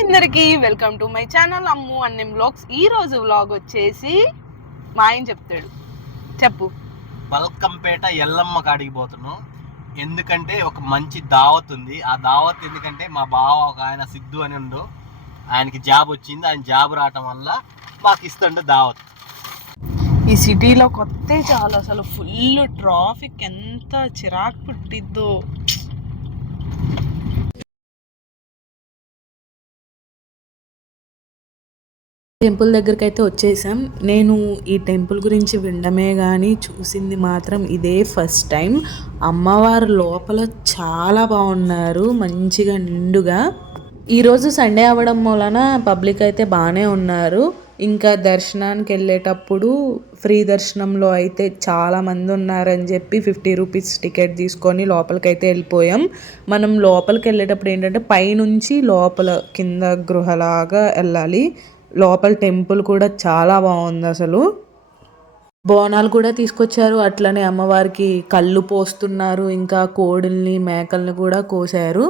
అందరికి welcome to my channel అమ్ము అన్నం vlogs. ఈ రోజు వ్లాగ్ వచ్చేసి మా ఆయన చెప్తాడు. చెప్పు. బల్కంపేట ఎల్లమ్మ కాడికి పోతున్నాం. ఎందుకంటే ఒక మంచి దావత్ ఉంది. ఆ దావత్ ఎందుకంటే మా బావ ఒక ఆయన సిద్ధు అని ఉండు, ఆయనకి జాబ్ వచ్చింది. ఆయన జాబ్ రావటం వల్ల మాకు ఇస్తుండే దావత్. ఈ సిటీలో కొత్త చాలా అసలు ఫుల్ ట్రాఫిక్, ఎంత చిరాకు పుట్టిద్దో. టెంపుల్ దగ్గరికి అయితే వచ్చేసాం. నేను ఈ టెంపుల్ గురించి వినడమే కానీ చూసింది మాత్రం ఇదే ఫస్ట్ టైం. అమ్మవారు లోపల చాలా బాగున్నారు, మంచిగా నిండుగా. ఈరోజు సండే అవ్వడం వలన పబ్లిక్ అయితే బాగానే ఉన్నారు. ఇంకా దర్శనానికి వెళ్ళేటప్పుడు ఫ్రీ దర్శనంలో అయితే చాలామంది ఉన్నారని చెప్పి 50 రూపీస్ టికెట్ తీసుకొని లోపలికైతే వెళ్ళిపోయాం. మనం లోపలికి వెళ్ళేటప్పుడు ఏంటంటే పైనుంచి లోపల కింద గృహలాగా వెళ్ళాలి. లోపల టెంపుల్ కూడా చాలా బాగుంది. అసలు బోనాలు కూడా తీసుకొచ్చారు. అట్లనే అమ్మవారికి కళ్ళు పోస్తున్నారు. ఇంకా కోడిల్ని మేకల్ని కూడా కోసారు.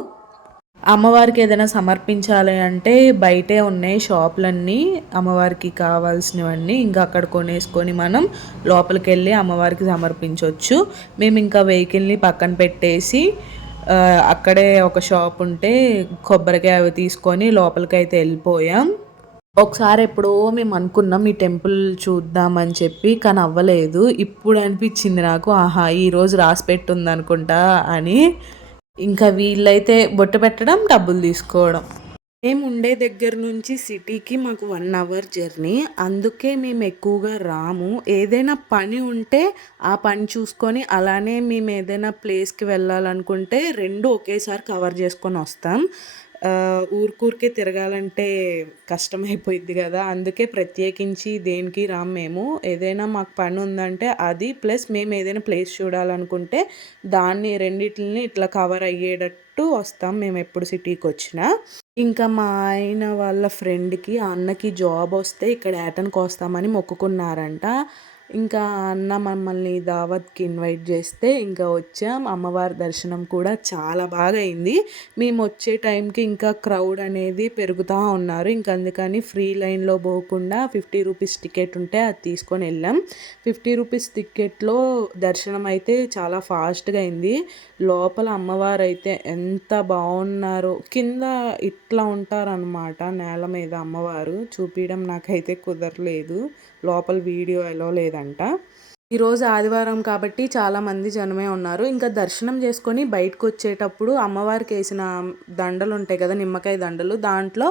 అమ్మవారికి ఏదైనా సమర్పించాలి అంటే బయటే ఉన్నాయి షాపులన్నీ అమ్మవారికి కావాల్సినవన్నీ. ఇంకా అక్కడ కొనేసుకొని మనం లోపలికి వెళ్ళి అమ్మవారికి సమర్పించవచ్చు. మేము ఇంకా వెహికల్ని పక్కన పెట్టేసి అక్కడే ఒక షాప్ ఉంటే కొబ్బరికాయ అవి తీసుకొని లోపలికి అయితే వెళ్ళిపోయాం. ఒకసారి ఎప్పుడో మేము అనుకున్నాం ఈ టెంపుల్ చూద్దామని చెప్పి, కానీ అవ్వలేదు. ఇప్పుడు అనిపించింది నాకు, ఆహా ఈరోజు రాసి పెట్టుంది అనుకుంటా అని. ఇంకా వీళ్ళైతే బొట్టు పెట్టడం, డబ్బులు తీసుకోవడం. మేము ఉండే దగ్గర నుంచి సిటీకి మాకు 1 అవర్ జర్నీ. అందుకే మేము ఎక్కువగా రాము. ఏదైనా పని ఉంటే ఆ పని చూసుకొని, అలానే మేము ఏదైనా ప్లేస్కి వెళ్ళాలనుకుంటే 2 ఒకేసారి కవర్ చేసుకొని వస్తాం. ఊరికే తిరగాలంటే కష్టమైపోయిద్ది కదా. అందుకే ప్రత్యేకించి దేనికి రాము మేము. ఏదైనా మాకు పని ఉందంటే అది, ప్లస్ మేము ఏదైనా ప్లేస్ చూడాలనుకుంటే దాన్ని రెండిటిని ఇట్లా కవర్ అయ్యేటట్టు వస్తాం మేము ఎప్పుడు సిటీకి వచ్చినా. ఇంకా మా ఆయన వాళ్ళ ఫ్రెండ్కి అన్నకి జాబ్ వస్తే ఇక్కడ ఏటన్కి వస్తామని మొక్కుకున్నారంట. ఇంకా అన్న మమ్మల్ని దావత్కి ఇన్వైట్ చేస్తే ఇంకా వచ్చాం. అమ్మవారి దర్శనం కూడా చాలా బాగా అయింది. మేము వచ్చే టైంకి ఇంకా క్రౌడ్ అనేది పెరుగుతూ ఉన్నారు. ఇంకా అందుకని ఫ్రీ లైన్లో పోకుండా 50 రూపీస్ టికెట్ ఉంటే అది తీసుకొని వెళ్ళాం. 50 రూపీస్ టికెట్లో దర్శనం అయితే చాలా ఫాస్ట్గా అయింది. లోపల అమ్మవారు అయితే ఎంత బాగున్నారో. కింద ఇట్లా ఉంటారనమాట నేల మీద అమ్మవారు. చూపించడం నాకైతే కుదరలేదు, లోపల వీడియో ఎలా లేదంట. ఈరోజు ఆదివారం కాబట్టి చాలామంది జనమే ఉన్నారు. ఇంకా దర్శనం చేసుకొని బయటకు వచ్చేటప్పుడు అమ్మవారికి వేసిన దండలు ఉంటాయి కదా, నిమ్మకాయ దండలు, దాంట్లో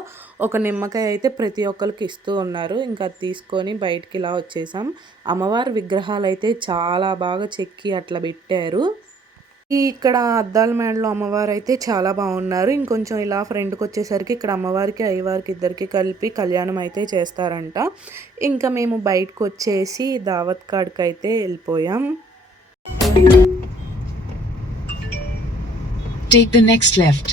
ఒక నిమ్మకాయ అయితే ప్రతి ఒక్కరికి ఇస్తూ ఉన్నారు. ఇంకా తీసుకొని బయటికి ఇలా వచ్చేసాం. అమ్మవారి విగ్రహాలు అయితే చాలా బాగా చెక్కి అట్లా పెట్టారు. ఇక్కడ అద్దాల మేడలో అమ్మవారు అయితే చాలా బాగున్నారు. ఇంకొంచెం ఇలా ఫ్రంట్కి వచ్చేసరికి ఇక్కడ అమ్మవారికి అయ్యవారికి ఇద్దరికి కలిపి కళ్యాణం అయితే చేస్తారంట. ఇంకా మేము బయటకు వచ్చేసి దావత్ కాడికి అయితే వెళ్ళిపోయాం. Take the next left.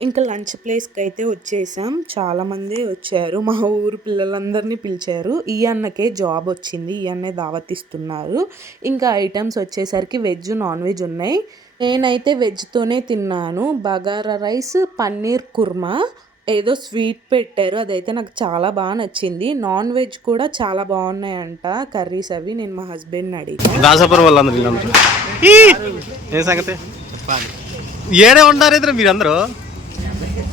ఇంకా లంచ్ ప్లేస్కి అయితే వచ్చేసాం. చాలామంది వచ్చారు. మా ఊరు పిల్లలందరినీ పిలిచారు. ఈ అన్నకే జాబ్ వచ్చింది, ఈ అన్నే దావత్ ఇస్తున్నారు. ఇంకా ఐటమ్స్ వచ్చేసరికి వెజ్, నాన్ వెజ్ ఉన్నాయి. నేనైతే వెజ్తోనే తిన్నాను. బగారా రైస్, పన్నీర్ కుర్మా, ఏదో స్వీట్ పెట్టారు, అదైతే నాకు చాలా బాగా నచ్చింది. నాన్ వెజ్ కూడా చాలా బాగున్నాయంట కర్రీస్ అవి. నేను మా హస్బెండ్ని అడిగాను. ఏడే ఉంటారు ఇద్దరు మీరందరూ?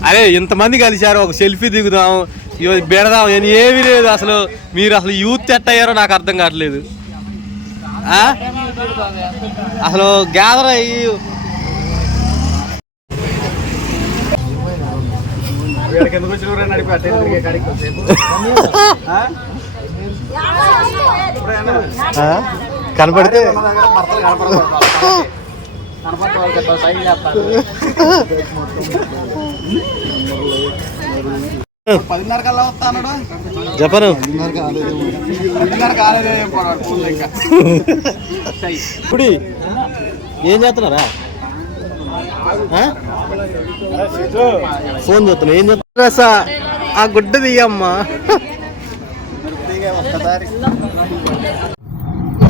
అరే ఇంతమంది కలిశారు, ఒక సెల్ఫీ దిగుదాం, బెడదాం, ఏమీ లేదు. అసలు మీరు అసలు యూత్ ఎట్ అయ్యారో నాకు అర్థం కావట్లేదు. అసలు గ్యాదర్ అయ్యి కనపడితే 10:30 కల్లా వస్తాను చెప్పను. ఇప్పుడు ఏం చేస్తున్నారా? ఫోన్ చేస్తున్నా. ఏం చేస్తున్నా? ఆ గుడ్డ దిగమ్మా.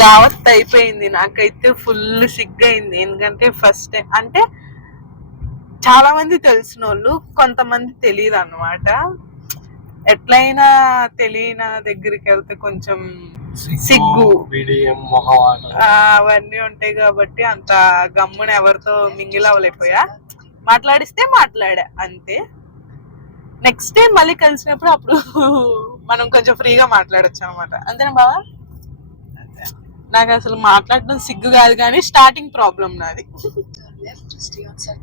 దావత్ అయిపోయింది. నాకైతే ఫుల్ సిగ్గైంది. ఎందుకంటే ఫస్ట్ టైం అంటే చాలా మంది తెలిసిన వాళ్ళు, కొంతమంది తెలియదు అన్నమాట. ఎట్లయినా తెలియని దగ్గరికి వెళ్తే కొంచెం సిగ్గు బిడియం మొహమాట అవన్నీ ఉంటాయి కాబట్టి అంత గమ్మున ఎవరితో మింగిల్ అవ్వలేకపోయా. మాట్లాడిస్తే మాట్లాడా అంతే. నెక్స్ట్ టైం మళ్ళీ కలిసినప్పుడు అప్పుడు మనం కొంచెం ఫ్రీగా మాట్లాడొచ్చు అనమాట. అంతేనా బావా? నాకు అసలు మాట్లాడడం సిగ్గు కాదు కానీ స్టార్టింగ్ ప్రాబ్లం నాది.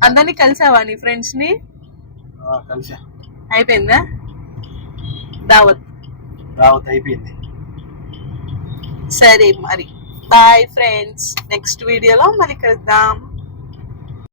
అందరినీ కలిసావా నీ ఫ్రెండ్స్ ని? కలిసా. అయిపోయిందా దావత్? దావత్ అయిపోయింది. సరే మరి బాయ్ ఫ్రెండ్స్, నెక్స్ట్ వీడియోలో మళ్ళీ కలుద్దాం.